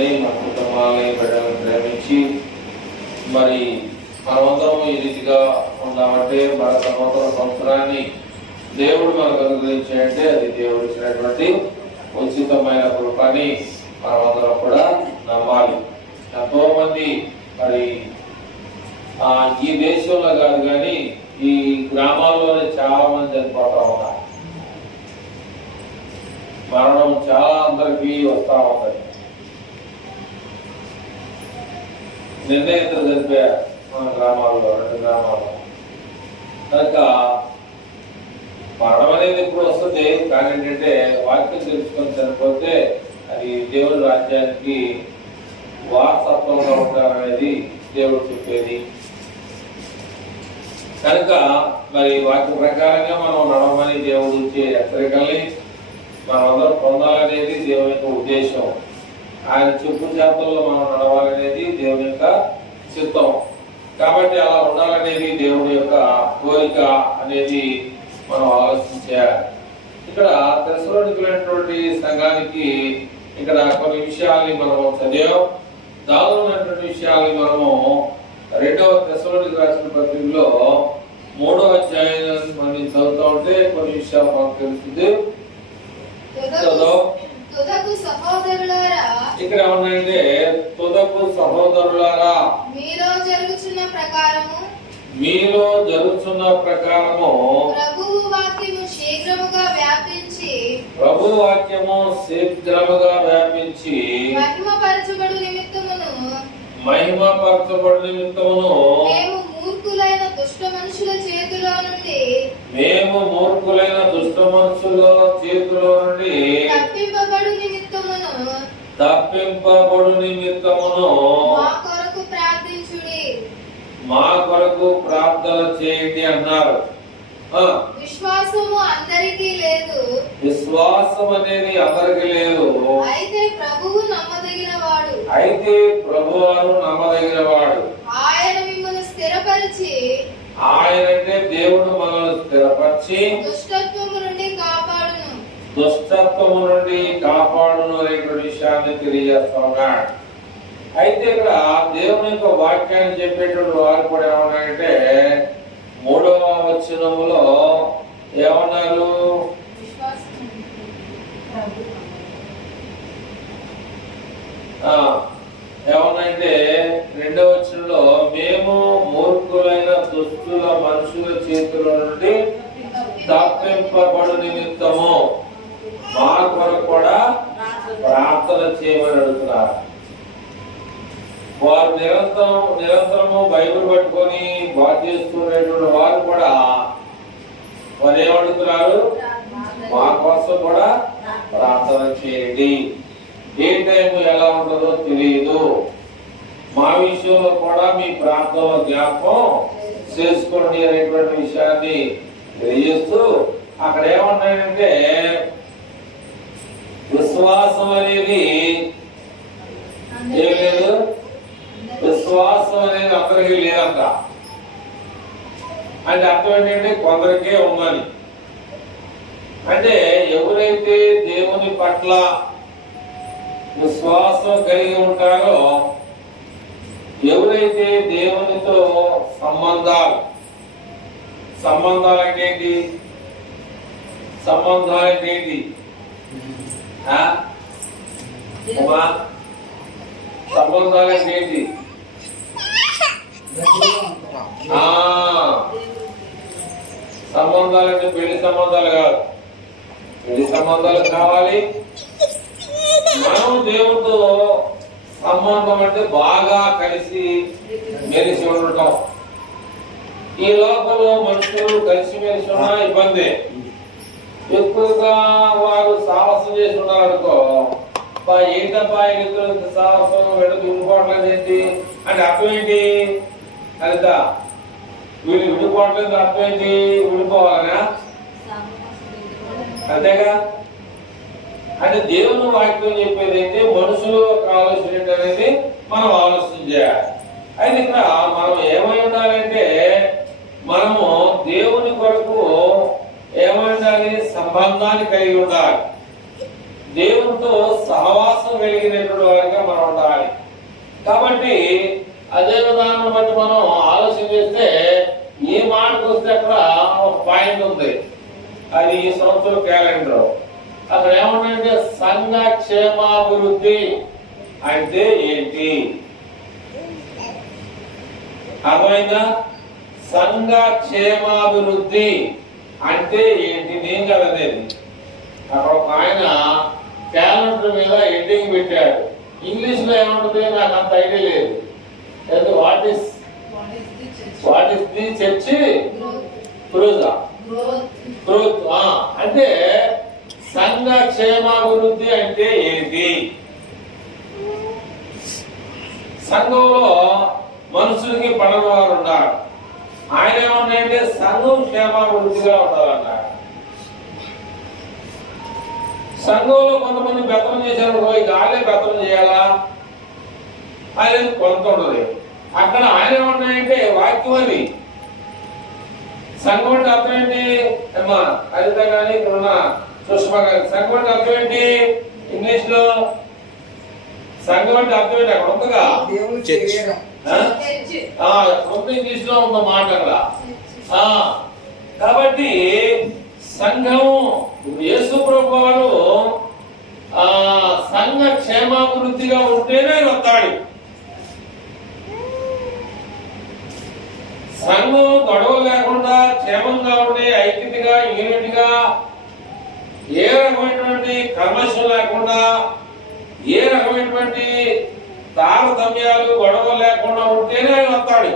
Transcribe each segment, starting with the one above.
మనల్ని మన కుటుంబాలని బిడ్డలను ప్రేమించి మరి మనమందరం ఈ రీతిగా ఉన్నామంటే మరొక నూతన సంవత్సరాన్ని దేవుడు మనకు అనుగ్రహించాయంటే అది దేవుడు ఇచ్చినటువంటి ఉచితమైన కృపని మనమందరం కూడా నమ్మాలి. ఎంతో మంది మరి ఈ దేశంలో కాదు కానీ ఈ గ్రామాల్లోనే చాలా మంది చనిపోతా ఉన్నారు. మరణం చాలా అందరికీ వస్తా ఉంటుంది. నిన్నే ఇద్దరు చనిపోయారు మన గ్రామాల్లో, 2 గ్రామాల్లో. కనుక మరణం అనేది ఎప్పుడు వస్తుంది, కానీ ఏంటంటే వాక్యం తెలుసుకొని చనిపోతే అది దేవుడి రాజ్యానికి వారసత్వంగా ఉంటారనేది దేవుడు చెప్పేది. కనుక మరి వాక్య ప్రకారంగా మనం నడవమని దేవుడు ఇచ్చే హెచ్చరికల్ని మనమందరం పొందాలనేది దేవుని యొక్క ఉద్దేశం. ఆయన చెప్పు చేతుల్లో మనం నడవాలనేది దేవుని యొక్క చిత్తం. కాబట్టి అలా ఉండాలనేది దేవుడి యొక్క కోరిక అనేది మనం ఆలోచించాలి. ఇక్కడ తెస్సలోనికైనటువంటి సంఘానికి ఇక్కడ కొన్ని విషయాల్ని మనం చదివాం. దానిలో ఉన్నటువంటి విషయాల్ని మనము 2వ తెస్సలోనిక రాసిన పత్రికలో 3వ అధ్యాయం మనం చదువుతూ ఉంటే కొన్ని విషయాలు మనకు తెలుస్తుంది. ఇక్కడ ఏమన్నాయంటే, తుదకు సహోదరులారా మీలో జరుగుతున్న ప్రకారము ప్రభు వాక్యము శీఘ్రముగా వ్యాపించి మహిమపరచబడు నిమిత్తమును మేము మూర్ఖులైన దుష్ట మనుషుల చేతిలో నుండి తప్పింపబడు నిమిత్తమును మా కొరకు ప్రార్థన చేయండి అన్నారు. విశ్వాసం అనేది అందరికీ లేదు. అయితే ప్రభువు నమ్మదగిన వాడు. ఆయన మిమ్మల్ని స్థిరపరిచి, ఆయన అంటే దేవుడు మనల్ని స్థిరపరిచి దుష్టత్వము నుండి కాపాడును అనేటువంటి విషయాన్ని తెలియజేస్తున్నాడు. అయితే ఇక్కడ దేవుని యొక్క వాక్యాన్ని చెప్పేటువంటి వారు కూడా ఏమన్నారంటే 3వ వచనములో ఏమన్నారు? ఏమన్నాయంటే 2వ వచనంలో మేము మూర్ఖులైన దుష్టుల మనుషుల చేతుల నుండి తప్పింపబడు నిమిత్తము మా కొరకు కూడా ప్రార్థన చేయమని అడుగుతున్నారు. వారు నిరంతరము బైబిల్ పట్టుకొని బాధ చేస్తున్నటువంటి వారు కూడా వారు ఏమడుగుతున్నారు? మా కోసం కూడా ప్రార్థన చేయండి. ఏ టైం ఎలా ఉంటుందో తెలియదు, మా విషయంలో కూడా మీ ప్రార్థన జ్ఞాపకం చేసుకోండి అనేటువంటి విషయాన్ని తెలియజేస్తూ అక్కడ ఏమన్నాడంటే, విశ్వాసం అనేది ఏం లేదు, విశ్వాసం అనేది అందరికీ లేదంట. అంటే అర్థం ఏంటంటే కొందరికే ఉందని. అంటే ఎవరైతే దేవుని పట్ల విశ్వాసం కలిగి ఉంటారో, ఎవరైతే దేవునితో సంబంధాలు అంటే ఏంటి? సంబంధాలంటే ఏంటి? సంబంధాలంటే పెళ్లి సంబంధాలు కాదు. పెళ్లి సంబంధాలు కావాలి. మనం దేవుడితో సంబంధం అంటే బాగా కలిసి మెలిసి ఉండటం. ఈ లోకంలో మనుషులు కలిసి మెలిసి ఉన్నా ఇబ్బంది. ఎక్కువగా వారు సాహసం చేసి ఉన్నారనుకో, ఏంటబ్బా ఇద్దరు సాహసం విడిపోవట్లేదు ఏంటి అంటే అర్థం ఏంటి? అనిత వీళ్ళు విడిపోవట్లేదు అర్థం ఏంటి? విడిపోవాలనా? అంతేగా. అంటే దేవుని వాక్యం చెప్పేది అయితే మనుషులు ఆలోచన అనేది మనం ఆలోచన చేయాలి. అయితే ఇక్కడ మనం ఏమై ఉండాలంటే, మనము దేవుని కొరకు ఏమండాలి? సంబంధాన్ని కలిగి ఉండాలి. దేవునితో సహవాసం కలిగినటువంటి వారిగా మనం ఉండాలి. అది ఈ సంవత్సరం క్యాలెండర్. అక్కడ ఏమంటే సంఘ క్షేమాభివృద్ధి అంటే ఏంటి అర్థమైందా? సంఘ క్షేమాభివృద్ధి అంటే ఏంటి నేను కదనేది. అక్కడ ఒక ఆయన క్యాలెండర్ మీద హెడ్డింగ్ పెట్టాడు. ఇంగ్లీష్ లో ఏముంటుంది నాకు అంత ఐడియా లేదు. What is the church growth అంటే సంఘ క్షేమాభివృద్ధి అంటే ఏంటి? సంఘంలో మనుషులకి పడని వారు ఉన్నారు. ఆయన ఏమన్నాయంటే సంఘం క్షేమాభివృద్ధిగా ఉండాలన్నారు. సంఘంలో కొంతమంది బెత్తనం చేశారు, గాలే బెత్తనం చేయాలా ఆయన కొంత ఉండదు. అక్కడ ఆయన ఏమన్నాయంటే వాక్యం అని సంఘం అంటే అర్థం ఏంటి అమ్మా అదిత గాని ఇక్కడున్న సుష్మా గారి సంఘం అంటే అర్థం ఏంటి? ఇంగ్లీష్ లో సంఘం అంటే అర్థం ఏంటి? అక్కడ ఉందిగా సొంత ఇంగ్లీష్ లో ఉన్న మాట అక్కడ. కాబట్టి సంఘం యేసు ప్రభు వారు సంఘ క్షేమాభివృద్ధిగా ఉంటేనే వస్తాడు. సంఘం గొడవలు లేకుండా క్షేమంగా ఉండే ఐక్యతగా యూనిట్ గా ఏ రకమైనటువంటి కర్మశం లేకుండా ఏ రకమైనటువంటి తారతమ్యాలు గొడవలు లేకుండా ఉంటేనే ఆయన వస్తాడు.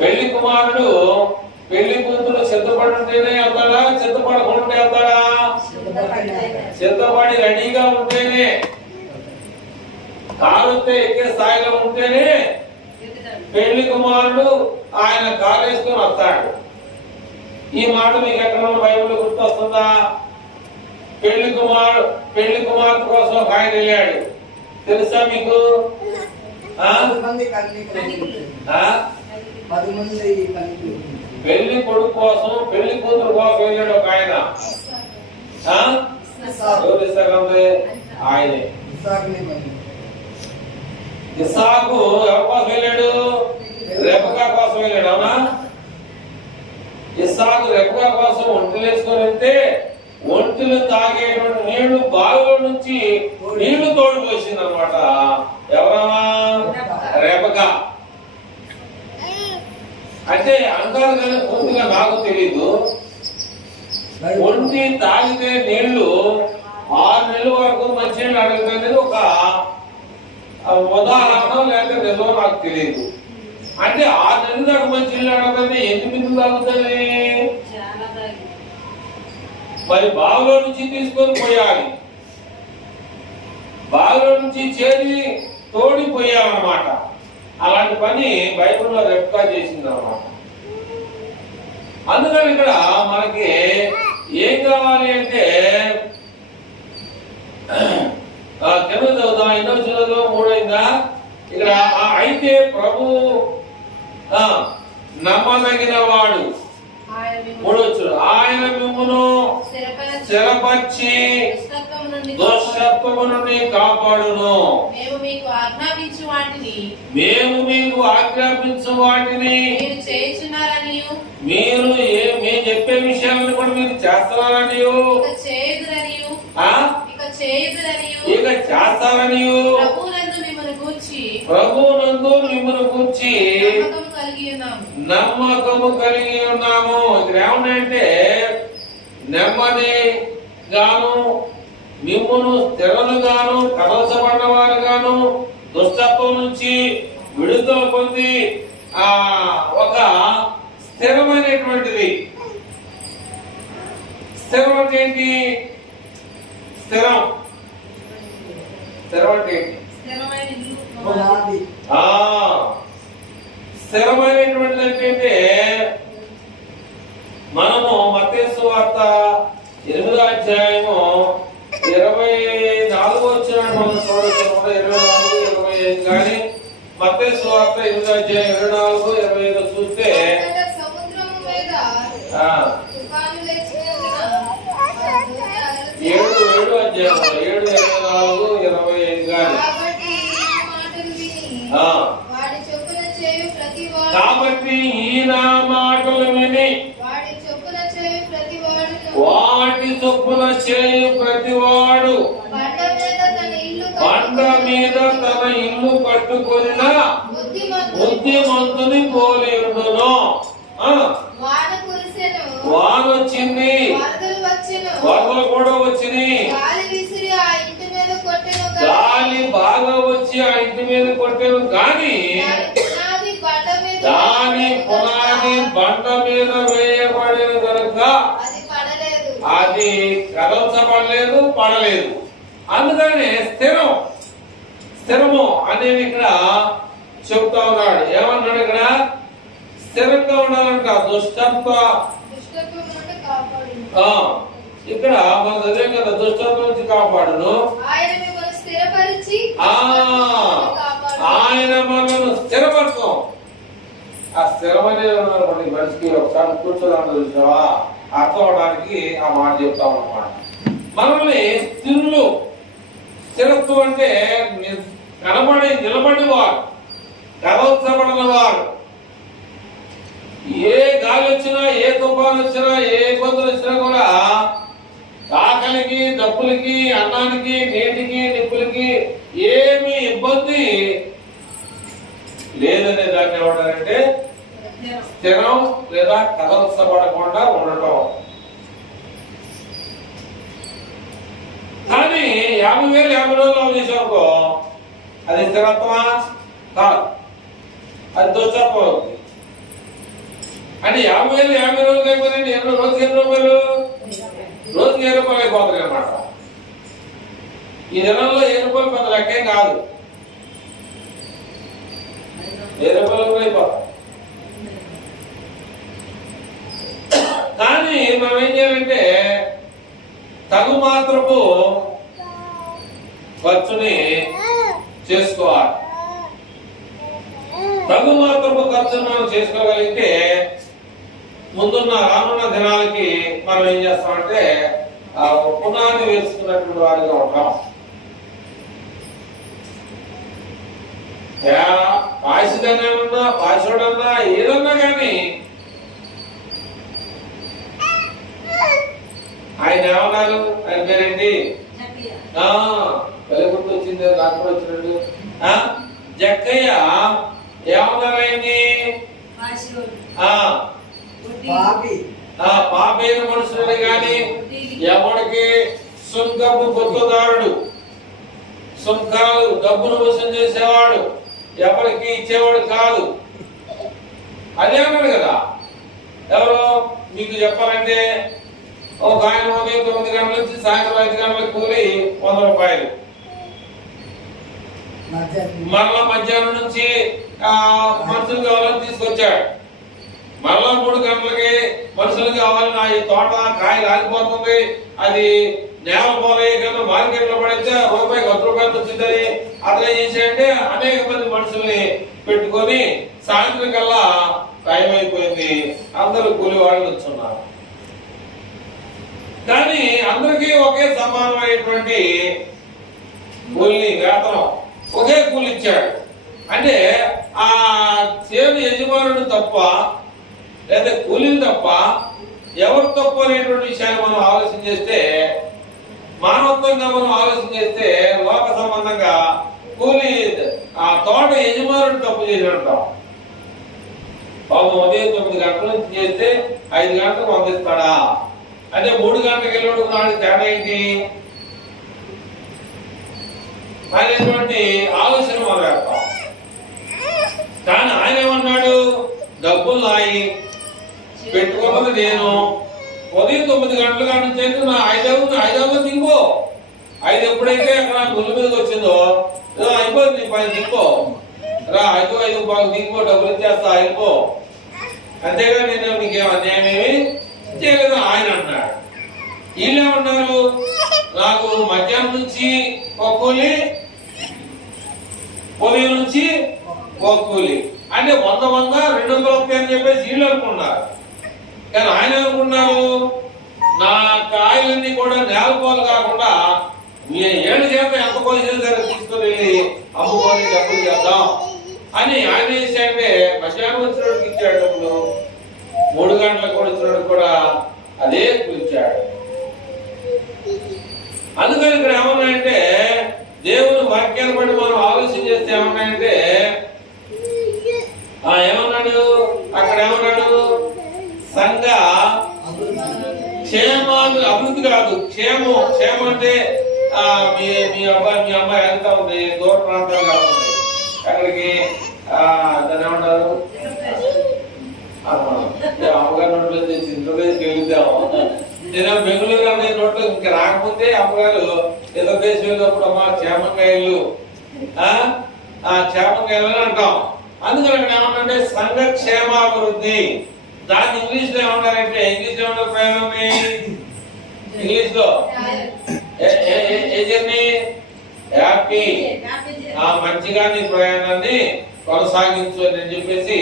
పెళ్లి కుమారుడు పెళ్లి కూతురు సిద్ధపడి ఉంటేనే వెళ్తాడా? సిద్ధపడకుండా వెళ్తాడా? సిద్ధపడి రెడీగా ఉంటేనే, కారుతో ఎక్కే స్థాయిలో ఉంటేనే పెళ్లి కుమారుడు ఆయన కారు వేసుకొని వస్తాడు. ఈ మాట మీకు ఎక్కడ బైబిల్ గుర్తొస్తుందా? పెళ్లి కుమార్తె కోసం ఒక ఆయన వెళ్ళాడు, తెలుసా మీకు? పెళ్లి కొడుకు కోసం పెళ్లి కూతురు కోసం వెళ్ళాడు ఒక ఆయన. ఆయనే ఇస్సాకు ఎవరి కోసం వెళ్ళాడు? రెబెకా కోసం వెళ్ళాడు. అవునా? ఇస్సాకు రెబెకా కోసం ఒంటెలు వేసుకొని వెళ్తే ఒంటెలు తాగేటువంటి నీళ్లు బావిలో నుంచి నీళ్లు తోడిపోసింది అనమాట. ఎవరమ్మా? రెబెకా. అంటే అంటారు కానీ పూర్తిగా నాకు తెలీదు. ఒంటి తాగితే నీళ్లు 6 నెలల వరకు మంచినీళ్ళు అడుగుతుంది ఒక ఉదాహరణ, లేకపోతే నిజమో నాకు తెలియదు. అంటే 6 నెలల దాకా మంచినీళ్ళు అడుగుతుంది. ఎన్ని బిందులు తాగుతుంది? మరి బావిలో నుంచి తీసుకొని పోయాలి, బావిలో నుంచి చేరి తోడిపోయామన్నమాట. అలాంటి పని బైబిల్లో రెబెకా చేసింది అన్నమాట. అందుకని ఇక్కడ మనకి ఏం కావాలి అంటే కింద చదువుతాం, 3 అయిందా ఇక్కడ. అయితే ప్రభు నమ్మదగిన వాడు, 3 ఆయన మిమ్మును స్థిరపరిచి దుష్టత్వము నుండి కాపాడును. మేము మీకు ఆజ్ఞాపించు వాటిని మీరు మేము చెప్పే విషయాలను కూడా మీరు చేస్తారని ఇక చేస్తారని ప్రభునందు మిమ్మల్ని గూర్చి నమ్మకము కలిగి ఉన్నాము. ఇక్కడ ఏమన్నాయంటే నెమ్మది గాను మిమ్మును స్థిరలు గాను కదల్చబడిన వారు గాను దుష్టత్వం నుంచి విడుదల పొంది ఒక స్థిరమైనటువంటిది. స్థిరం అంటే ఏంటి? స్థిరం అంటే ఏంటి? స్థిరమైనటువంటిది అంటే మనము మత్తయి సువార్త 8వ అధ్యాయము 24వ వచనం మనం చూడొచ్చు. 24, 25 కానీ మత్తయి సువార్త 8వ అధ్యాయం 24, 25 చూస్తే 7 అధ్యాయం 7, 24, 25 కానీ. కాబట్టి ఈయన మాటలు చేయు ప్రతివాడు బండ మీద తన ఇల్లు కట్టుకొనిన బుద్ధిమంతుని పోలి ఉండును. వాన వచ్చింది, వరదలు కూడా వచ్చినాయి, గాలి బాగా వచ్చి ఆ ఇంటి మీద కొట్టేను, కానీ దాని పునాది బండ మీద వేయబడిన కనుక అది కదల్చబడలేదు, పడలేదు. అందుకని స్థిరము అనేది ఇక్కడ చెప్తా ఉన్నాడు. ఏమన్నాడు ఇక్కడ? స్థిరంగా ఉండాలంట. ఇక్కడ మన అదే కదా, దుష్టత్వం నుంచి కాపాడును. ఆయన మనను స్థిరపడతాం. ఆ స్థిరమనేది అనుకోండి, మనిషికి ఒకసారి కూర్చోదాం చూసావా, అర్థం అవడానికి ఆ మాట చెప్తాం అన్నమాట. మనల్ని స్థిరత్వం అంటే నిలబడి వారు, కదల్చబడిన వారు. ఏ గాలి వచ్చినా, ఏ తుఫాను వచ్చినా, ఏ ఇబ్బందులు వచ్చినా కూడా ఆకలికి, డబ్బులకి, అన్నానికి, నీటికి, నిప్పులకి ఏమి ఇబ్బంది లేదనే దాన్ని ఏమంటారంటే స్థిరం లేదా కదల్చబడకుండా ఉండటం. కానీ 50,000 50 రోజులు చేసానుకో, అది స్థిరత్వమా? కాదు, అది దుష్టత్వం అవుతుంది. అంటే 50,000 50 రోజులు అయిపోయిందండి. రోజుకి ఎన్ని రూపాయలు? రోజుకి 7 రూపాయలు అయిపోతుంది అన్నమాట. ఈ దినంలో 7 రూపాయలు పెద్ద లెక్కేం కాదు, 7 రూపాయలు కూడా అయిపోతాయి. కానీ మనం ఏం చేయాలంటే తగు మాత్రపు ఖర్చుని చేసుకోవాలి. తగు మాత్రపు ఖర్చును మనం చేసుకోగలిగితే ముందున్న రానున్న దినాలకి మనం ఏం చేస్తామంటే పునాది వేసుకున్నటువంటి వారిగా ఉంటాం. పాయసదన్నా, పాయసుడన్నా, ఏదన్నా కానీ ఆయన ఏమన్నారు? ఆయన పేరేంటి? పెళ్లి గుర్తు వచ్చింది, నాకు కూడా వచ్చినట్టు. జక్కయ్య ఏమన్నారు ఆయన్ని? పాపైన మనుషులని గాని ఎవడికి సుంకపు పొత్తుదారుడు, సుంకాలు డబ్బును వసూలు చేసేవాడు, ఎవరికి ఇచ్చేవాడు కాదు. అదే అన్నాడు కదా. ఎవరు మీకు చెప్పాలంటే ఒక ఆయన ఉదయం 9 గంటల నుంచి సాయంత్రం 5 గంటల కూలి 100 రూపాయలు, మరలా మధ్యాహ్నం నుంచి మనుషులు కావాలని తీసుకొచ్చాడు. మరలా 3 గంటలకి మనుషులు కావాలని ఆ తోట కాయ రాలిపోతుంది, అది నేల పోలే కన్నా మార్కెట్ లో పడితే రూపాయికి 10 రూపాయలు వచ్చిందని అట్లా చేసేయంటే అనేక మంది మనుషుల్ని పెట్టుకొని సాయంత్రం కల్లా టైం అయిపోయింది, అందరూ కూలి వాళ్ళు వచ్చున్నారు. కానీ అందరికీ ఒకే సమానమైనటువంటి కూలి వేతనం, ఒకే కూలి ఇచ్చాడు. అంటే ఆ చేను యజమానుడు తప్ప లేదా కూలీలు తప్ప ఎవరు తప్పు అనేటువంటి విషయాన్ని మనం ఆలోచన చేస్తే, మానవత్వంగా మనం ఆలోచన చేస్తే, లోక సంబంధంగా కూలీ ఆ తోట యజమానుడు తప్పు చేసి ఉంటాం. ఉదయం 9 గంటల నుంచి చేస్తే 5 గంటలకు అందిస్తాడా? అంటే 3 గంటలకు వెళ్ళడం నాడు తేడా ఏంటి అనేటువంటి ఆలోచన మనం వేస్తాం. కానీ ఆయన ఏమన్నాడు? డబ్బులు నాయి, పెట్టుకోమని నేను. ఉదయం 9 గంటల కాడ నుంచి అయితే నా 500 దింపో. 5 ఎప్పుడైతే అక్కడ గుళ్ళు మీదకి వచ్చిందో అయిపోయింది, 10 దింపో రా, 5 బాగా దింపో, డబ్బులు ఇచ్చేస్తా అయిపో, అంతేగా నేను నీకేం అన్యాయమేమి చేయలేదు ఆయన అన్నాడు. వీళ్ళేమన్నారు? నాకు మధ్యాహ్నం నుంచి ఒక కూలి, ఉదయం నుంచి ఒక కూలి, అంటే 100 200 వస్తాయి అని చెప్పేసి వీళ్ళు అనుకున్నారు. కానీ ఆయన అనుకున్నారు, నా కాయలన్నీ కూడా నేలపాలు కాకుండా ఏడు చేత ఎంత పోయిన సరే తీసుకుని వెళ్ళి అమ్ముకొని డబ్బులు చేద్దాం అని ఆయన చేశాడంటే మధ్యాహ్నం వచ్చినోడికి ఇచ్చాడు డబ్బులు, 3 గంటలకు కూడా వచ్చినోడు కూడా అదే పిలిచాడు. అందుకని ఇక్కడ ఏమన్నాయంటే దేవుని వాక్యాన్ని బట్టి మనం ఆలోచన చేస్తే ఏమన్నాయంటే ఏమన్నాడు అక్కడ ఏమన్నాడు సంఘ క్షేమాలు అభివృద్ధి కాదు క్షేమం క్షేమం అంటే మీ అమ్మాయి ఎంత ఉంది దూర ప్రాంతాలు కాకుండా అక్కడికి దాన్ని ఏమంటారు అమ్మగారు నోట్లో ఇంద్రదేశ్ వెళ్తాము నేను బెంగళూరు అనే నోట్లో ఇంకా రాకముందే అమ్మగారు ఇంద్రదేశ్ వెళ్ళినప్పుడు అమ్మ క్షేమంగా ఇల్లు క్షేమంగా ఇల్లు అంటాం. అందుకని అక్కడ ఏమంటే సంఘ క్షేమాభివృద్ధి దాన్ని ఇంగ్లీష్ లో ఏమన్నారంటే ఇంగ్లీష్ లో ఏమన్నా ప్రయాణం ఇంగ్లీష్ లో హ్యాపీ మంచిగా నీ ప్రయాణాన్ని కొనసాగించు అని చెప్పేసి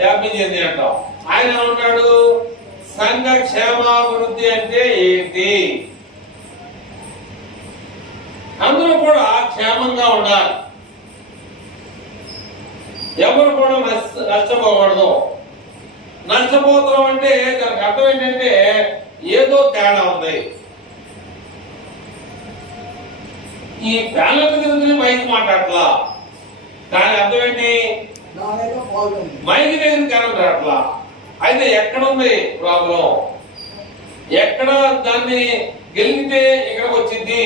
హ్యాపీ జర్నీ అంటాం. ఆయన ఏమన్నాడు సంఘ క్షేమాభివృద్ధి అంటే ఏంటి? అందరూ కూడా క్షేమంగా ఉండాలి, ఎవరు కూడా నష్టపోకూడదు. నష్టపోతాం అంటే దానికి అర్థం ఏంటంటే ఏదో తేడా ఉంది. ఈ ప్యానల్ గురించి మైక్ మాట్లాడట్లా, దాని అర్థం ఏంటి మైక్ దగ్గర కరెంట్ రావట్లా. అయితే ఎక్కడ ఉంది ప్రాబ్లం, ఎక్కడ దాన్ని గెలిగితే ఇక్కడ వచ్చింది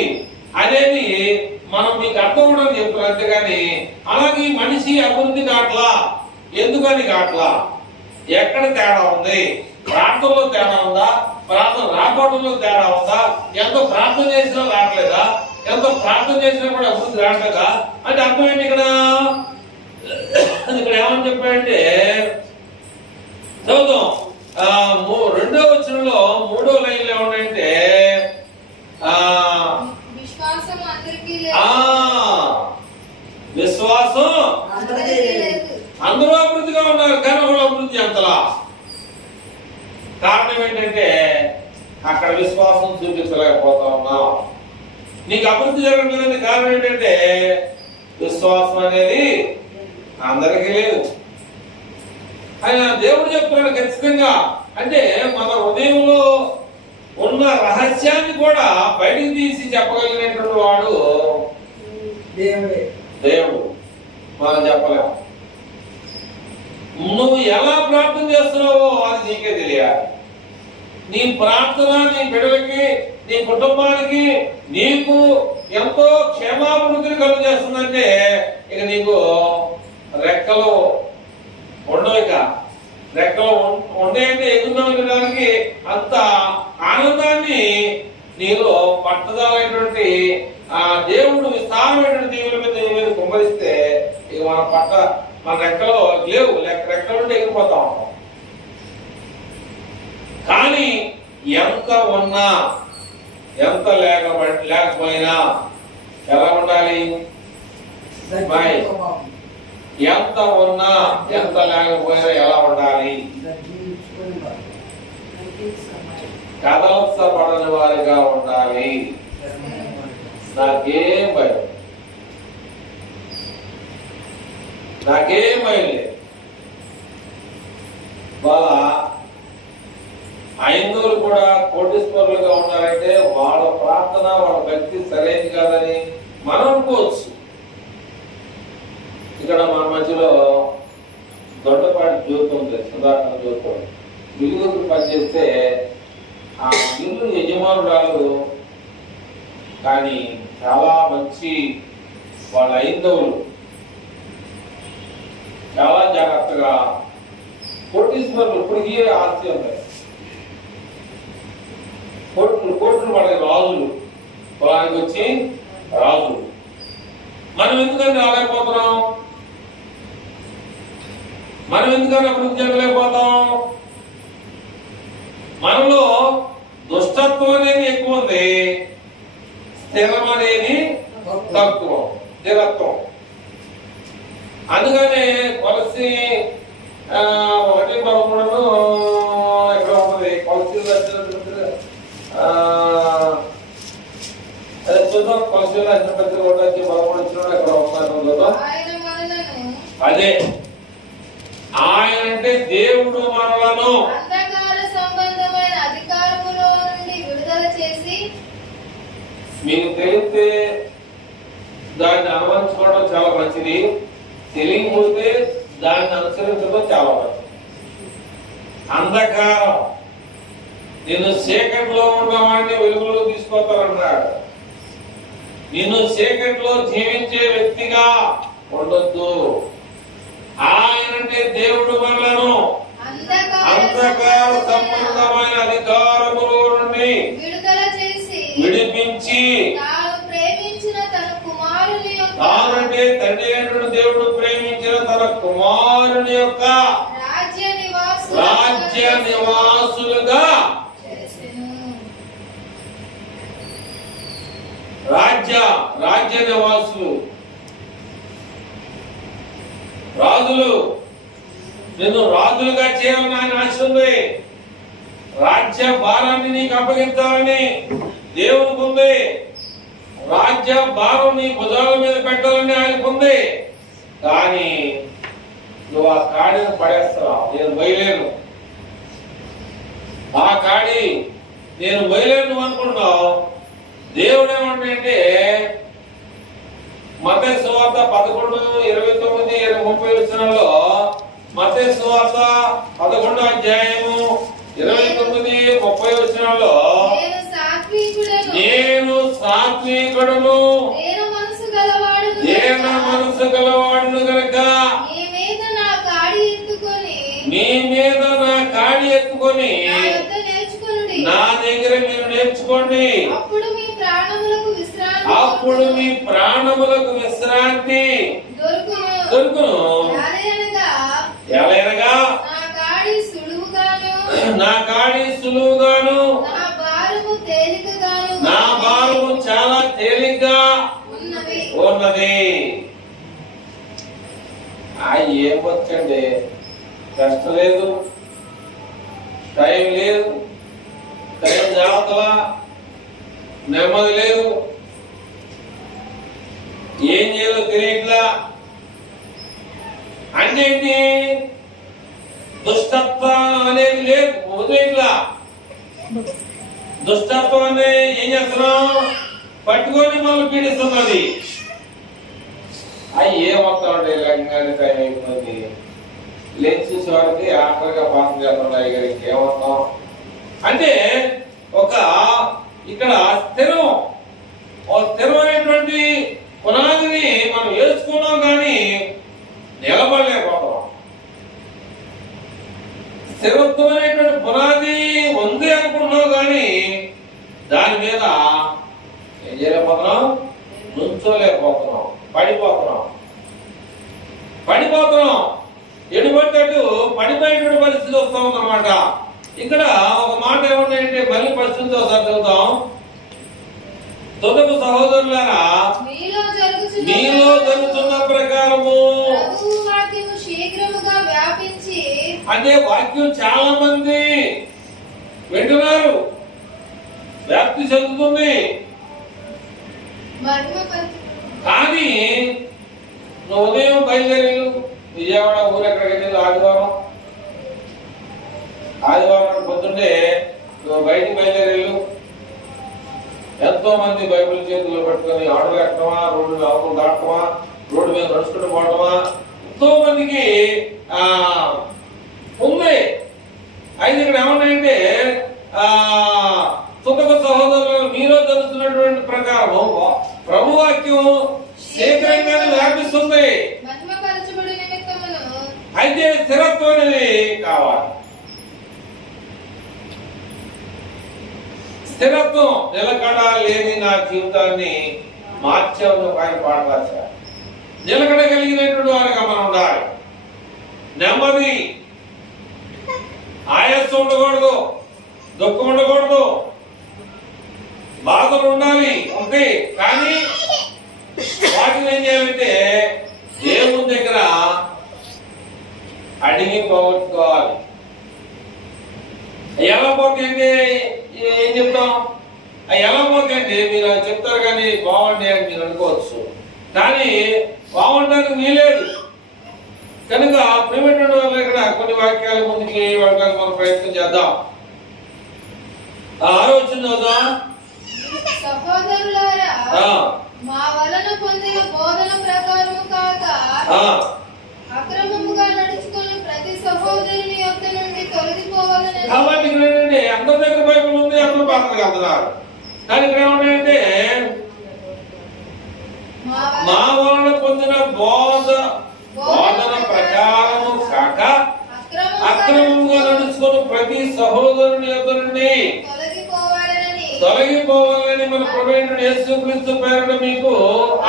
అనేది మనం మీకు అర్థం కూడా చెప్తున్నాం. అంతేగాని అలాగే మనిషి అభివృద్ధి కావట్లా, ఎందుకని కావట్లా, ఎక్కడ తేడా ఉంది, ప్రాంతంలో తేడా ఉందా, ప్రాంతం రాకపోవడంలో తేడా ఉందా, ఎంతో ప్రార్థన చేసినా రావట్లేదా, ఎంతో ప్రార్థన చేసినా కూడా అభివృద్ధి రావట్లేదా అంటే అర్థం ఏంటి? ఇక్కడ ఏమని చెప్పాడంటే చదువుతాం 2వ వచనంలో 3వ లైన్లో ఏమంటే విశ్వాసం అందరూ అభివృద్ధిగా ఉన్నారు కానీ వాళ్ళు అభివృద్ధి అంతలా. కారణం ఏంటంటే అక్కడ విశ్వాసం చూపించలేకపోతా ఉన్నాం. నీకు అభివృద్ధి జరగలేదని కారణం ఏంటంటే విశ్వాసం అనేది అందరికీ లేదు. ఆయన దేవుడు చెప్తున్నాడు ఖచ్చితంగా. అంటే మన హృదయంలో ఉన్న రహస్యాన్ని కూడా బయటికి తీసి చెప్పగలిగినటువంటి వాడు దేవుడు. మనం చెప్పలేము. నువ్వు ఎలా ప్రార్థన చేస్తున్నావో అది నీకే తెలియాలి. నీ ప్రార్థన నీ బిడ్డలకి, నీ కుటుంబానికి, నీకు ఎంతో క్షేమాభివృద్ధిని కలుగజేస్తుందంటే ఇక నీకు రెక్కలు ఉండవు. ఇక రెక్కలు ఉండేంటే ఎగురుదానికి అంత ఆనందాన్ని నీలో పట్టుదలైనటువంటి ఆ దేవుడు విస్తారమైనటువంటి దీవుల మీద కుమ్మరిస్తే ఇక మన రెక్కలు లేవు, రెక్కలు ఉంటే ఎగిరిపోతాం. కానీ ఎంత ఉన్నా ఎంత లేకపోయినా ఎలా ఉండాలి? ఎంత ఉన్నా ఎంత లేకపోయినా ఎలా ఉండాలి? కదల్చబడని వారిగా ఉండాలి. నాకేం భయం లేదు. వాళ్ళ ఐదుగురు కూడా కోటీశ్వరులుగా ఉన్నారంటే వాళ్ళ ప్రార్థన వాళ్ళ భక్తి సరైనది కాదని మనం అనుకోవచ్చు. ఇక్కడ మన మధ్యలో దొడ్డపాటి జ్యోతి ఉంది, సుధాకర్ జ్యోతి. ఇల్లు పనిచేస్తే ఆ ఇల్లు యజమానురాలు కానీ చాలా మంచి వాళ్ళ ఐదవులు చాలా జాగ్రత్తగా కోటీశ్వరులు ఇప్పటికీ ఆస్తి ఉంటాయి. కోట్లు వాళ్ళకి రాజులు, పొలానికి వచ్చి రాజులు. మనం ఎందుకని రాలేకపోతున్నాం? మనం ఎందుకని అభివృద్ధి చెందలేకపోతాం? మనలో దుష్టత్వం అనేది ఎక్కువ ఉంది, స్థిరం అనేది తక్కువ, స్థిరత్వం. అందుకనే కొలసి 1:13 ఎక్కడ ఉంటుంది? కొలసి కొలసి అదే ఆయన అంటే దేవుడు మనలను మీకు తెలిస్తే దాన్ని అనుసరించుకోవడం చాలా మంచిది, తెలియకపోతే దాన్ని అనుసరించడం చాలా మంచిది. అంధకారం నిన్ను చీకటిలో ఉన్నవాడిని వెలుగులో తీసుకొస్తారన్నాడు. నిన్ను చీకటిలో జీవించే వ్యక్తిగా ఉండొద్దు. ఆయనంటే దేవుడు మనలను అంధకార సంబంధమైన అధికారములో నుండి విడిపించి తానంటే తండ్రి అయినటువంటి దేవుడు ప్రేమించిన తన కుమారుని యొక్క రాజ్య నివాసులుగా రాజ్య నివాసులు రాజులు నిన్ను రాజులుగా చేయాలని ఆయన ఆశ ఉంది. రాజ్య భారాన్ని నీకు అప్పగించాలని దేవునికి ఉంది. రాజ్య భారం నీ భుజాల మీద పెట్టాలని ఆయనకు ఉంది. కానీ నువ్వు ఆ కాడిని పడేస్తావా? నేను మొయ్యలేను, ఆ కాడి నేను మొయ్యలేను నువ్వు అనుకుంటున్నావు. దేవుడు ఏమంటే మత్తయి సువార్త 11:29-30 వచనాల్లో, మత్తయి సువార్త 11వ అధ్యాయము 29-30 వచనాల్లో, నేను సాత్వికుడును దీన మనసు గలవాడును గనుక మీ మీద నా కాడి ఎత్తుకొని నా దగ్గర మీరు నేర్చుకోండి, అప్పుడు మీ ప్రాణములకు విశ్రాంతి దొరుకును. ఎలాగనగా నా కాడి సులువుగాను నా భారము చాలా తేలిగ్గా ఉన్నది. ఏమొచ్చండి, కష్టం లేదు, టైం లేదు, టైం జాగ్రత్తలా, నెమ్మది లేదు, ఏం చేయాలో తెలియట్లా. అంటే ఏంటి? దుష్టత్వం అనేది లేదు, వదిలేట్లా. దుష్టత్వాన్ని ఏం చేస్తున్నాం? పట్టుకొని మళ్ళీ పీడిస్తున్నది. అవి ఏమవుతామండి, లంగానే టైం అయిపోయింది, లేచి చూసేవారికి ఆఖరిగా పాసం చేస్తున్నాయి గారికి ఇంకేమవుతాం అంటే ఒక ఇక్కడ స్థిరమైనటువంటి పునాదిని మనం వేసుకున్నాం కానీ నిలబడలేకపోతాం. స్థిరత్వమైనటువంటి పునాది ఉంది అనుకుంటున్నావు కానీ దాని మీద ఏం చేయలేకపోతున్నాం, నుంచోలేకపోతున్నాం, పడిపోతున్నాం. ఎడుబడ్డట్టు పడిపోయేటువంటి పరిస్థితి వస్తా ఉందన్నమాట. ఇక్కడ ఒక మాట ఏమంటే మళ్ళీ పరిస్థితితో చదువుతాం. తొదకు సహోదరులారా, మీలో జరుగుతున్న ప్రకారము అంటే వాక్యం చాలా మంది వింటున్నారు, వ్యాప్తి చెందుతుంది. కానీ నువ్వు ఉదయం బయలుదేరి విజయవాడ ఊరు ఎక్కడికి వెళ్ళి ఆదివారం పొద్దున్నే నువ్వు బయటికి బయలుదేరి ఎంతో మంది బైబిల్ చేతుల్లో పెట్టుకొని ఆటోలు ఎక్కడమా, రోడ్డు ఆకులు దాటమా, రోడ్డు మీద నడుచుకుంటూ పోవటమా, ఎంతో మందికి ఉంది. అయితే ఇక్కడ ఏమన్నాయంటే సుఖ సహోదరులు మీలో తెలుస్తున్నటువంటి ప్రకారం ప్రభువాక్యం శీఘ్రంగానే వ్యాపిస్తుంది. అయితే స్థిరత్వం అనేది కావాలి. స్థిరత్వం నిలకడ లేని నా జీవితాన్ని మార్చేందుకు ఆయన పాట రాశారు. నిలకడ కలిగినటువంటి వారిగా మనం ఉండాలి. నెమ్మది, ఆయాసం ఉండకూడదు, దుఃఖం ఉండకూడదు, బాధలు ఉండాలి ఉంటాయి. కానీ వాటిని ఏం చేయాలంటే దేవుని దగ్గర అడిగి పోగొట్టుకోవాలి. ఎలా పోతాయండి, ఏం చెప్తాం? ఎలా పోతాయండి మీరు చెప్తారు కానీ బాగుండే అని మీరు అనుకోవచ్చు, కానీ బాగుండడానికి వీలేదు. కనుక ప్రిమిటెడ్ వాళ్ళ ఇక్కడ కొన్ని వాక్యాల ముందుకి వెళ్ళడానికి మనం ప్రయత్నం చేద్దాం. ఆలోచన సహోదరులారా అక్రమముగా నడుచుకుని ప్రతి సహోదరుని యొద్ద నుండి తొలగిపోవాలని. కాబట్టి ఇక్కడ ఏంటంటే అందరి దగ్గర బైబిల్ ఉంది, అందరూ పాత్రలు వెళ్తున్నారు. కానీ ఇక్కడ ఏమంటే మా వలన పొందిన బోధన ప్రకారము కాక అక్రమంగా నడుచుకుని ప్రతి సహోదరుని యొద్ద నుండి తొలగిపోవాలని మన ప్రభువైన యేసుక్రీస్తు పేరున మీకు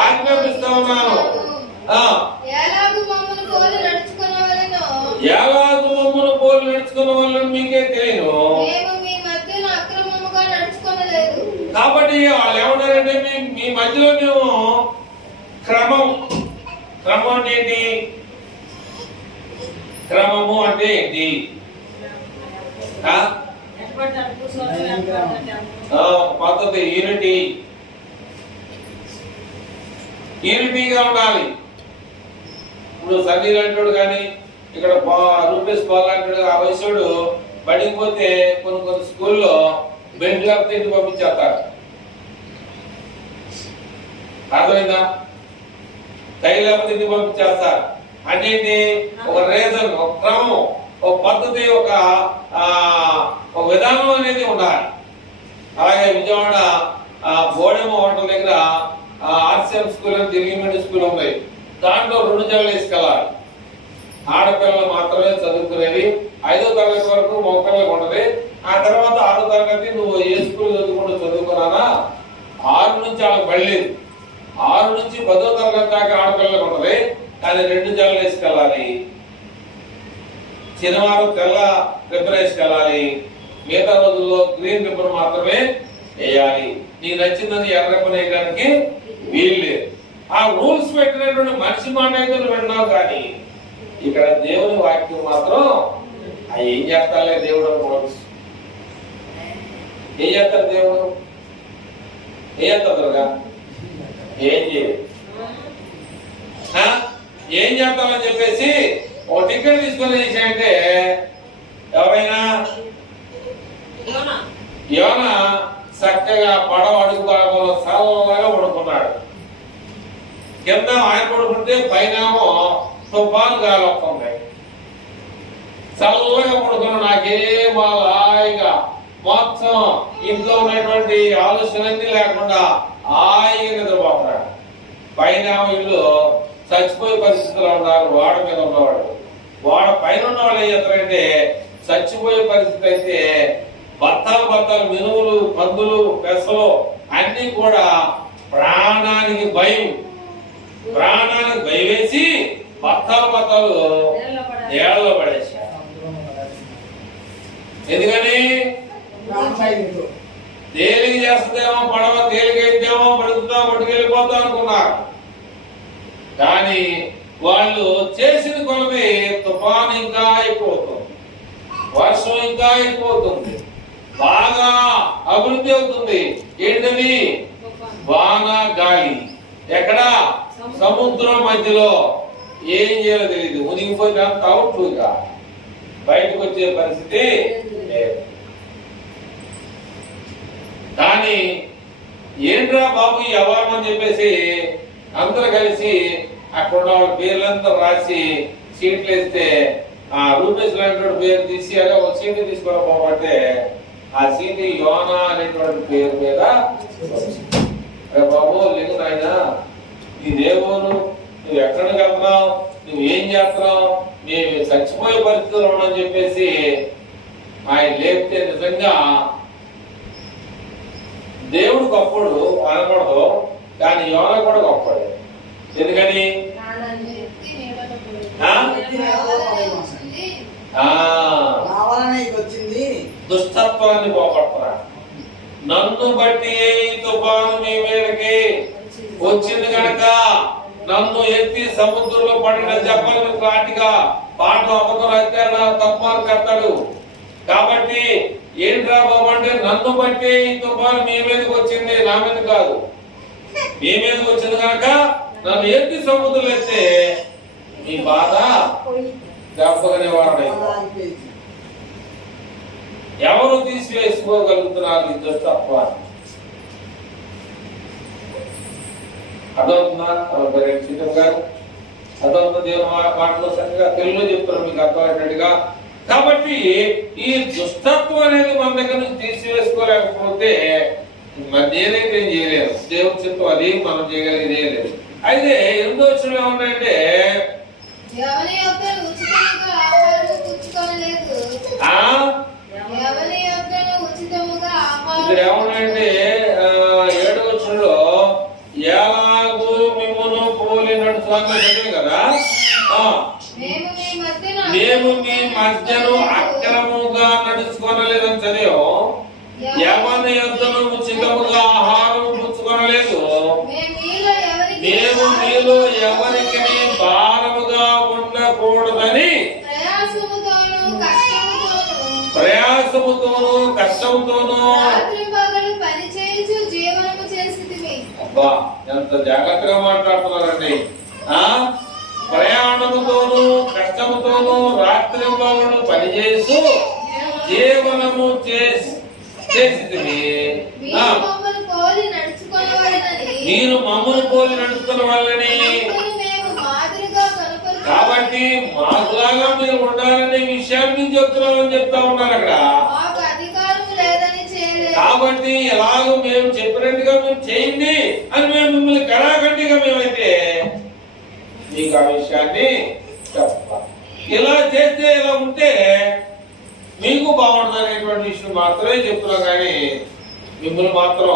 ఆజ్ఞాపిస్తా ఉన్నాను. ఎలాగు మమ్మల్ని పోలి నడుచుకున్న వాళ్ళని మీకే తెలియను. కాబట్టి వాళ్ళు ఏమన్నారంటే మీ మధ్యలో మేము క్రమం ఏంటి? క్రమము అంటే ఏంటి? పద్ధతి యూనిటీగా ఉండాలి. ఇప్పుడు సంగీల్ అంటాడు కానీ ఇక్కడ రూపేష్ పాల్ అంటాడు. ఆ వయసుడు బడికి పోతే కొన్ని స్కూల్లో బెల్ట్ లేకపోతే ఇంటికి పంపించేస్తారు. అర్థమైందా? టై లేకపోతే ఇంటికి పంపించేస్తారు. అంటే ఒక రీజన్, ఒక క్రమం, ఒక పద్ధతి, ఒక విధానం అనేది ఉండాలి. అలాగే విజయవాడ బోడెమ్మ హోటల్ దగ్గర ఆర్సిఎం స్కూల్ అని తెలుగు స్కూల్ ఉంది. దాంట్లో 2 జడలు వేసుకెళ్ళాలి. ఆడపిల్లలు మాత్రమే చదువుకునేది. 5వ తరగతి వరకు మగపిల్లలకు ఉంటది. ఆ తర్వాత 6వ తరగతి నువ్వు ఏ స్కూల్ చదువుకున్నానా 6 నుంచి వాళ్ళకి పడలేదు. 6 నుంచి 10వ తరగతి దాకా ఆడపిల్లలకు ఉంటది. కానీ 2 జడలు వేసుకెళ్ళాలి. శనివారం తెల్ల రిబ్బన్ వేసుకెళ్ళాలి. మిగతా రోజుల్లో గ్రీన్ రిబ్బన్ మాత్రమే వేయాలి. నీకు నచ్చిందని ఎర్ర రిబ్బన్ వేయడానికి వీలు లేదు. ఆ రూల్స్ పెట్టినటువంటి మనిషి మాట అయితే విన్నావు. కానీ ఇక్కడ దేవుని వాక్యం మాత్రం ఏం చేస్తాలే దేవుడు అనుకోవచ్చు. ఏం చేస్తారు దేవుడు? ఏం చేస్తారుగా? ఏం చేయదు. ఏం చేస్తామని చెప్పేసి ఒక టికెట్ తీసుకొని చేసాయంటే ఎవరైనా యోనా చక్కగా పడవ అడుగు భాగంలో చల్లగా పడుకున్నాడు. కింద ఆయన పడుకుంటే పైనేమో తుఫాను గాలి వస్తుంది. చల్లగా పడుకున్నాడు. నాకేమో హాయిగా మొత్తం ఇంట్లో ఉన్నటువంటి ఆలోచనలన్నీ లేకుండా హాయిగా నిద్రపోతున్నాడు. పైన ఇల్లు చచ్చిపోయే పరిస్థితుల్లో ఉన్నారు. వాడ మీద ఉన్నవాడు. వాడ పైన ఉన్న వాళ్ళు ఏం చేస్తారంటే చచ్చిపోయే పరిస్థితి అయితే బత్తాలు మినుములు, పందులు, పెసలు అన్ని కూడా ప్రాణానికి భయం వేసి బత్తాలు ఏళ్ళలో పడేసారు. ఎందుకని తేలిక చేస్తుందేమో పడవ, తేలికైతేమో పడుతుందా పట్టుకెళ్ళిపోతాం అనుకున్నారు. కానీ వాళ్ళు చేసిన కొలది తుఫాను ఇంకా అయిపోతుంది, వర్షం ఇంకా అయిపోతుంది, బాగా అభివృద్ధి అవుతుంది. ఏంటది? వాన గాలి. ఎక్కడ? సముద్రం మధ్యలో. ఏం చేయాలో తెలియదు. మునిగిపోయిన అవుట్లుగా బయటకు వచ్చే పరిస్థితి లేదు. కానీ ఏంట్రా బాబు ఈ అవారం అని చెప్పేసి అందరూ కలిసి అక్కడ వాళ్ళ పేర్లంతా రాసి సీట్లు వేస్తే ఆ రూపేష్ లాంటి పేరు తీసి అదే ఒక సీటు తీసుకొని పోబట్టే ఆ సీటు యోనా అనేటువంటి పేరు మీద బాబు లేదు నాయన, నీ దేవుడు, నువ్వు ఎక్కడికి వెళ్తున్నావు, నువ్వు ఏం చేస్తున్నావు, మేము చచ్చిపోయే పరిస్థితులు ఉన్నామని చెప్పేసి ఆయన లేపితే నిజంగా దేవుడు గొప్పడు అనకూడదు. కానీ యోనా కూడా గొప్పడు. ఎందుకని? దుష్టత్వాన్ని పోగొడుతున్నాడు. నన్ను బట్టి తుఫాను మీ మీదకి వచ్చింది కనుక నన్ను ఎత్తి సముద్రంలో పడిన చెప్పలు కాటిగా పాట అబద్ధం ఎత్తాడు, తప్పాలు కట్టాడు. కాబట్టి ఏంట్రా బాబు అంటే నన్ను బట్టి తుఫాను మీ మీదకి వచ్చింది, నా మీద కాదు. మీ మీదకి వచ్చింది కనుక నన్ను ఎత్తి సముద్రం ఎత్తే మీ బాధ చెప్పగనే వాడై. ఎవరు తీసివేసుకోగలుగుతున్నారు ఈ దుష్టత్వాన్ని? అదవుతుందా? గారు చదవంత దేవుని మాటలో చక్కగా తెలుగులో చెప్తున్నారు మీకు అర్థమయ్యేటట్టుగా. కాబట్టి ఈ దుష్టత్వం అనేది మన దగ్గర నుంచి తీసివేసుకోలేకపోతే మరి నేనైతే ఏం చేయలేదు. దేవుని చిత్తం అది మనం చేయగలిగేది ఏం లేదు. అయితే 8వ వచనంలో ఏమన్నాయంటే ఎవని యొద్దను ఉచితముగా ఆహారము పుచ్చుకొనలేదు. ఎవని యొద్దను ఉచితముగా ఇక్కడ ఆహారము ఏమన్నాయంటే 7వ వచనంలో ఎలాగూ మిమ్మల్ని పోలి నడుచుకోవాలి కదా. మేము మీ మధ్యను అక్రముగా నడుచుకోనలేదని చదివాం. ఎవరి యొద్దను ఉచితముగా ఆహారం పుచ్చుకొనలేదు. మేము మీలో ఎవరికి భారముగా ఉండకూడదని ప్రయాసముతోనూ కష్టముతోనూ అబ్బా ఎంత జాగ్రత్తగా మాట్లాడుతున్నారండి. ప్రయాణముతోనూ కష్టముతోనూ రాత్రి పగలు పనిచేస్తూ జీవనము చేసి మీరు మమ్మల్ని పోలి నడుచుకున్న వాళ్ళని కాబట్టి మాకులాగా మీరు ఉండాలనే విషయాన్ని మేము చెప్తున్నామని చెప్తా ఉన్నారు అక్కడ. కాబట్టి ఎలాగో మేము చెప్పినట్టుగా మీరు చేయండి అని మేము మిమ్మల్ని కళాఖండిగా మేమైతే మీకు ఆ విషయాన్ని చెప్పాలి. ఇలా చేస్తే ఇలా ఉంటే మీకు బాగుంటుంది అనేటువంటి విషయం మాత్రమే చెప్తున్నాం. కానీ మిమ్మల్ని మాత్రం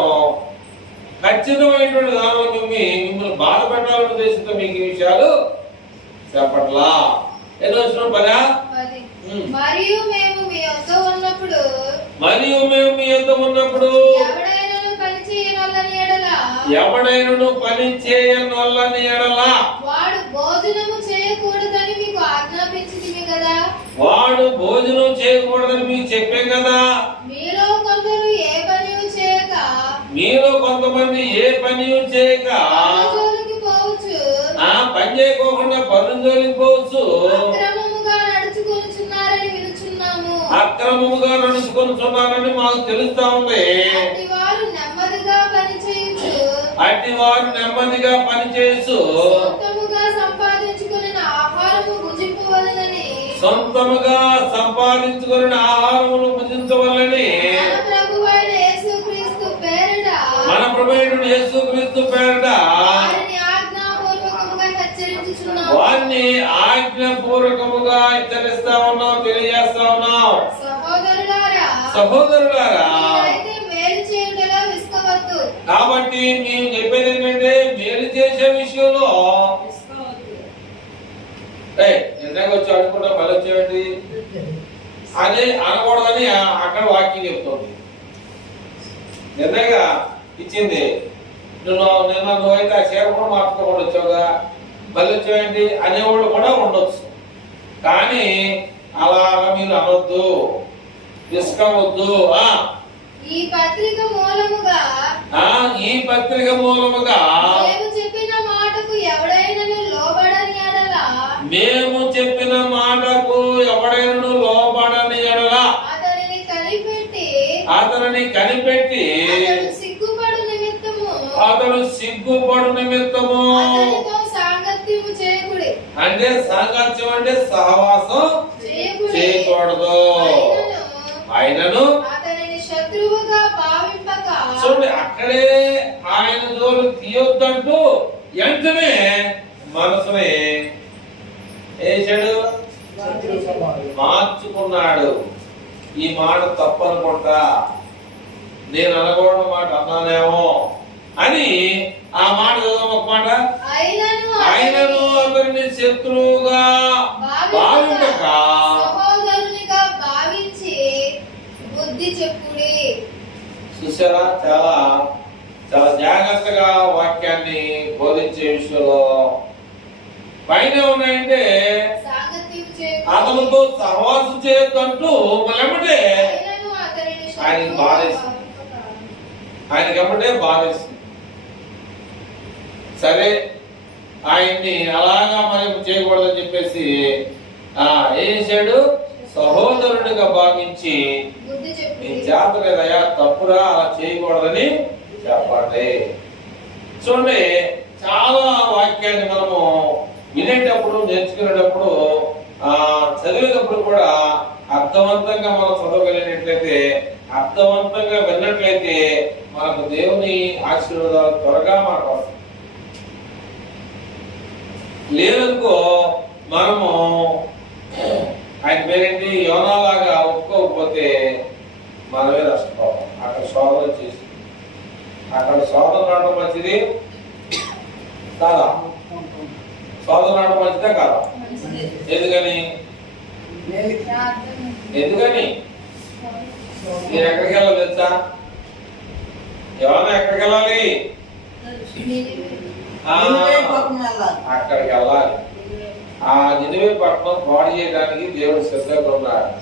ఖచ్చితమైనటువంటి దానిలో మిమ్మల్ని బాధ పెట్టాలని ఉద్దేశంతో మీకు ఈ విషయాలు చెప్పట్లా. ఏదో వచ్చిన పదా మరియు మేము మీ యొద్ద ఉన్నప్పుడు ఎవడైనను పని చేయనొల్లని ఎడల వాడు భోజనము చేయకూడదని మీకు ఆజ్ఞాపించింది కదా. వాడు భోజనం చేయకూడదని మీకు చెప్పాం కదా. మీలో కొందరు ఏ పని చేయక మీలో కొంతమంది ఏ పని చేయక పోవచ్చు, పని చేయకోకుండా పనులు జోలికి పోవచ్చు. అక్రమముగా నడుచుకొనుచున్నారని మాకు తెలుస్తా ఉంది. అట్టి వారు నెమ్మదిగా పని చేస్తూ సొంతముగా సంపాదించుకుని ఆహారము భుజింపవలెనని మన ప్రభువైన యేసుక్రీస్తు పేరిట వారిని ఆజ్ఞాపూర్వకముగా హెచ్చరిస్తా ఉన్నాం, తెలియజేస్తా ఉన్నాం. సహోదరులారా కాబట్టి మేము చెప్పేది ఏంటంటే మేలు చేసే విషయంలో నిన్నగా వచ్చి అనుకుంటా మళ్ళీ వచ్చేయండి అదే అనకూడదని అక్కడ వాక్యం చెప్తుంది. నిన్నగా ఇచ్చింది నిన్న నువ్వైతే ఆ చీర కూడా మార్చుకోకుండా వచ్చావుగా మళ్ళీ వచ్చేయండి అనేవాళ్ళు కూడా ఉండొచ్చు. కానీ అలా మీరు అనొద్దు, తీసుకోవద్దు. ఈ పత్రిక మూలముగా మేము చెప్పిన మాటకు ఎవడైనను లోబడని ఎడల అతనిని కనిపెట్టి అతడు సిగ్గుపడు నిమిత్తము అంటే సాంగత్యం అంటే సహవాసం చేయకూడదు. ఆయనను చూడండి అక్కడే ఆయన జోలు తీయొద్దంటూ వెంటనే మనసుని వేసాడు, మార్చుకున్నాడు. ఈ మాట తప్పనుకుంటా, నేను అనకూడని మాట అన్నానేమో అని ఆ మాట చదవం. ఒక మాట ఆయనను అతన్ని శత్రువుగా భావించక చూసారా, చాలా చాలా జాగ్రత్తగా వాక్యాన్ని బోధించే విషయంలో పైన ఉన్నాయంటే అతనితో సహవాసం చేయొద్దంటూ మళ్ళీ ఆయనకి బాధేస్తుంది. బాధేస్తుంది. సరే ఆయన్ని అలాగా మనం చేయకూడదని చెప్పేసి ఏం చేశాడు, సహోదరుడిగా భావించి నీ చేత లేదయా, తప్పురా, అలా చేయకూడదని చెప్పండి. చూడండి చాలా వాక్యాన్ని మనము వినేట వినేటప్పుడు నేర్చుకునేటప్పుడు చదివేటప్పుడు కూడా అర్థవంతంగా మనం చదవగలిగినట్లయితే, అర్థవంతంగా విన్నట్లయితే మనకు దేవుని ఆశీర్వాదాలు త్వరగా మనకు వస్తాయి. లేదనుకో మనము ఆయన పేరేంటి యోనాలాగా ఒప్పుకోకపోతే మనమే నష్టపోతాం. అక్కడ శోధన చేసి అక్కడ శోధన రావడం మంచిది కాదా? శోధన రావడం మంచిదా కాదా? ఎందుకని ఎందుకని నేను ఎక్కడికి వెళ్ళాలి తెలుసా? ఏమన్నా ఎక్కడికి వెళ్ళాలి? అక్కడికి వెళ్ళాలి. ఆ నినివే పట్టణం పాడు చేయడానికి దేవుడు సిద్ధంగా ఉన్నాడు.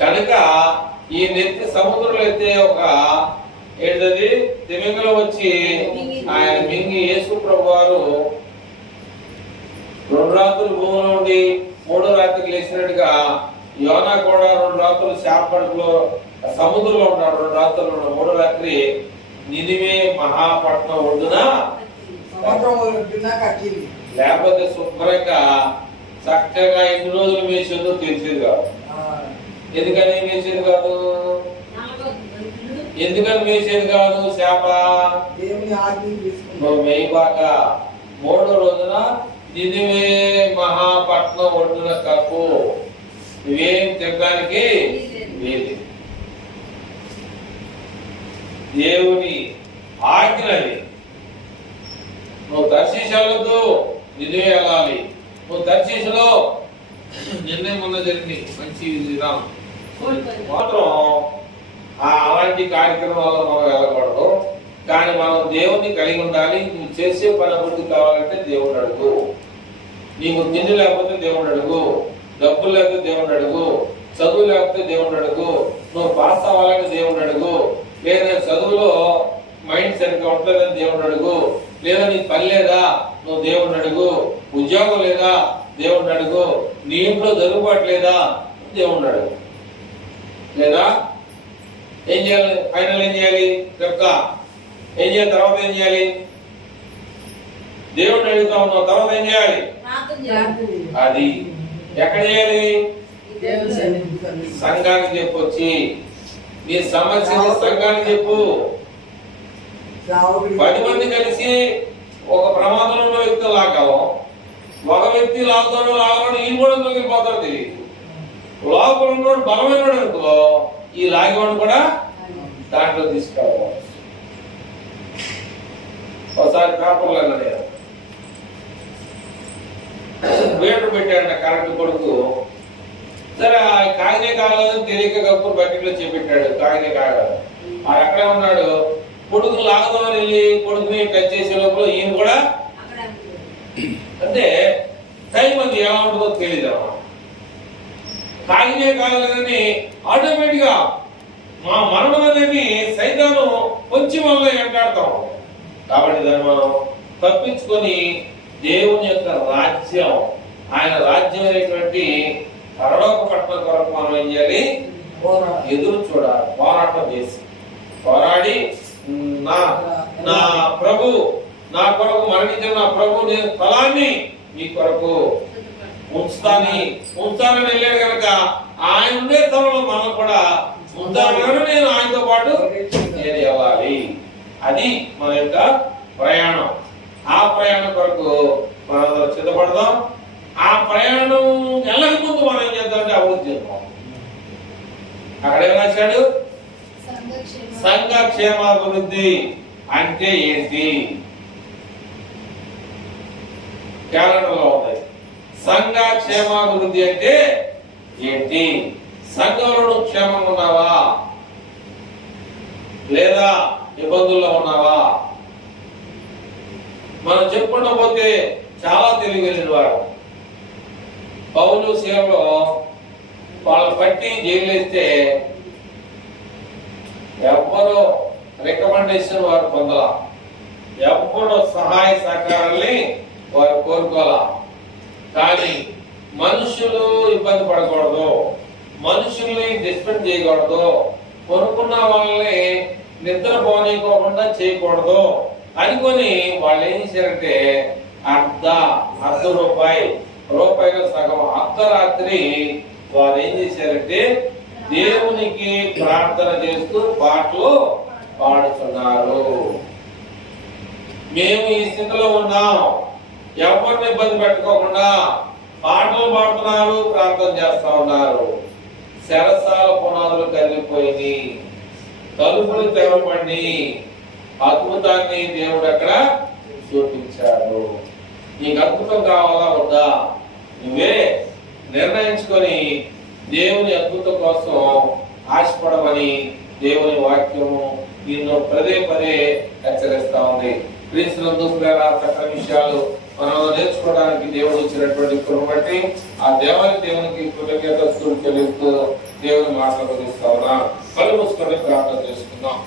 కనుక ఈ నెత్తి సముద్రంలో అయితే ఒక ఏంటది తిమింగలం వచ్చి ఆయన మింగి యేసు ప్రభు వారు 2 రాత్రులు భూమిలో ఉండి 3వ రాత్రికి లేచినట్టుగా యోనా కూడా 2 రాత్రులు శాపడుకులో సముద్రంలో ఉన్నాడు. 2 రాత్రులు 3వ రాత్రి నినివే మహాపట్నం ఒడ్డున, లేకపోతే శుభ్రంగా చక్కగా ఎన్ని రోజులు వేసేదో తెలిసేది కాదు. ఎందుకని వేసేది కాదు? ఎందుకని వేసేది కాదు? శాప నువ్వు వేయబాక 3వ రోజున నినివే మహాపట్నం ఒడ్డున కప్పు, నువ్వేం తినడానికి లేదు. దేవుని ఆజ్ఞని నువ్వు తర్షీషు వెళ్ళొద్దు, నినివే వెళ్ళాలి. నువ్వు తర్షీషులో నిన్నే మొన్న జరిగింది మంచి విధానం మాత్రం అలాంటి కార్యక్రమాల్లో మనం వెళ్ళకూడదు. కానీ మనం దేవుణ్ణి కలిగి ఉండాలి. నువ్వు చేసే పని అభివృద్ధి కావాలంటే దేవుడు అడుగు. నీకు తిండి లేకపోతే దేవుడు అడుగు, డబ్బులు లేకపోతే దేవుడు అడుగు, చదువు లేకపోతే దేవుడు అడుగు, నువ్వు పాస్ అవ్వాలంటే దేవుడు అడుగు, లేదా చదువులో మైండ్ సరిగ్గా ఉంటుందని దేవుడు అడుగు, లేదా నీకు పని లేదా నువ్వు దేవుడు అడుగు, ఉద్యోగం లేదా దేవుడు అడుగు, నీ ఇంట్లో జరుగుబాటు లేదా దేవుడు అడుగు. లేదా ఏం చేయాలి? ఫైనల్ ఏం చేయాలి? చెప్తా ఏం చేయాలి? తర్వాత ఏం చేయాలి? దేవుడిని అడుగుతా ఉన్నావు, తర్వాత ఏం చేయాలి? అది ఎక్కడ చేయాలి? సంఘానికి చెప్పొచ్చి నీ సమస్యని సంఘానికి చెప్పు. 10 మంది కలిసి ఒక ప్రమాదంలో వ్యక్తి లాగాం, ఒక వ్యక్తి లాగుతాడు లాగడం ఈయన కూడా తొలగిపోతాడు తెలియదు. లోపల ఉన్నోడు బలమైన అనుకో, ఈ లాగేవాడు కూడా దాంట్లో తీసుకురావాలి. ఒకసారి పేపర్లో నేను వేటు పెట్టాడు కరెంట్ కొడుకు. సరే కాగినే కావాలని తెలియక కప్పులు బకెట్లో చేపెట్టాడు. కాగినే కాగలదు మరి అక్కడే ఉన్నాడు. కొడుకుని లాగదామని వెళ్ళి కొడుకుని టచ్ చేసే లోపల ఈయన కూడా అంటే టైం అది ఎలా ఉంటుందో తెలియదు అన్నమాట. కాగినే కాగలదని ఆటోమేటిక్ గా మా మరణం అనేది సైతాను కొంచెం వల్ల వెంటాడతాం. కాబట్టి దాన్ని మనం తప్పించుకొని దేవుని యొక్క రాజ్యం, ఆయన రాజ్యం అనేటువంటి పరలోక పట్టణం కొరకు మనం ఏం చేయాలి? ఎదురు చూడాలి, పోరాటం చేసి పోరాడి నా ప్రభు నా కొరకు మరణించిన నా ప్రభు నేను ఫలాన్ని మీ కొరకు ఉంచుతానని వెళ్ళాడు కనుక ఆయన ఉండే స్థలంలో మనం కూడా ఉంచాలని నేను ఆయనతో పాటు నేను ఇవ్వాలి. అది మన యొక్క ప్రయాణం. ఆ ప్రయాణం కొరకు మనందరం సిద్ధపడదాం. ఆ ప్రయాణం వెళ్ళక ముందు మనం ఏం చేద్దామంటే అభివృద్ధి చేద్దాం. అక్కడ ఏం రాశాడు? సంఘ క్షేమాభివృద్ధి అంటే ఏంటి? క్యాలెండర్లో ఉంది. సంఘ క్షేమాభివృద్ధి అంటే ఏంటి? సంఘంలో క్షేమంగా ఉన్నావా లేదా ఇబ్బందుల్లో ఉన్నావా? మనం చెప్పుకుంటూ పోతే చాలా తెలియగలిగిన వారు. పౌలు సేవలో వాళ్ళ పట్టి జైలు వేస్తే ఎవ్వరూ రికమెండేషన్ వారు పొందల, ఎవ్వరూ సహాయ సహకారాన్ని వారు కోరుకోవాల. కానీ మనుషులు ఇబ్బంది పడకూడదు, మనుషుల్ని డిస్టర్బ్ చేయకూడదు, కొనుక్కున్న వాళ్ళని నిద్ర పోనీకోకుండా చేయకూడదు అనుకొని వాళ్ళు ఏం చేశారంటే అర్ధ రూపాయిలో సగం అర్ధరాత్రి వారు ఏం చేశారంటే దేవునికి ప్రార్థన చేస్తూ పాటలు పాడుతున్నారు. మేము ఈ స్థితిలో ఉన్నాం, ఎవరిని ఇబ్బంది పెట్టుకోకుండా పాటలు పాడుతున్నారు, ప్రార్థన చేస్తా ఉన్నారు. శరసాల పునాదులు కదిలిపోయింది, తలుపులు తెరవబడి అద్భుతాన్ని దేవుడు అక్కడ చూపించాడు. నీకు అద్భుతం కావాలా వద్దా? నువ్వే నిర్ణయించుకొని దేవుని అద్భుతం కోసం ఆశపడమని దేవుని వాక్యము నిన్ను పదే హెచ్చరిస్తా ఉంది. క్రీస్తునందు చక్కని విషయాలు మనం నేర్చుకోవడానికి దేవుడు ఇచ్చినటువంటి కృప బట్టి ఆ దేవునికి కృతజ్ఞతలు చెల్లిస్తూ దేవుని మాటలు గురిస్తా ఉన్నా. కళ్ళు మూసుకొని ప్రార్థన చేసుకుందాం.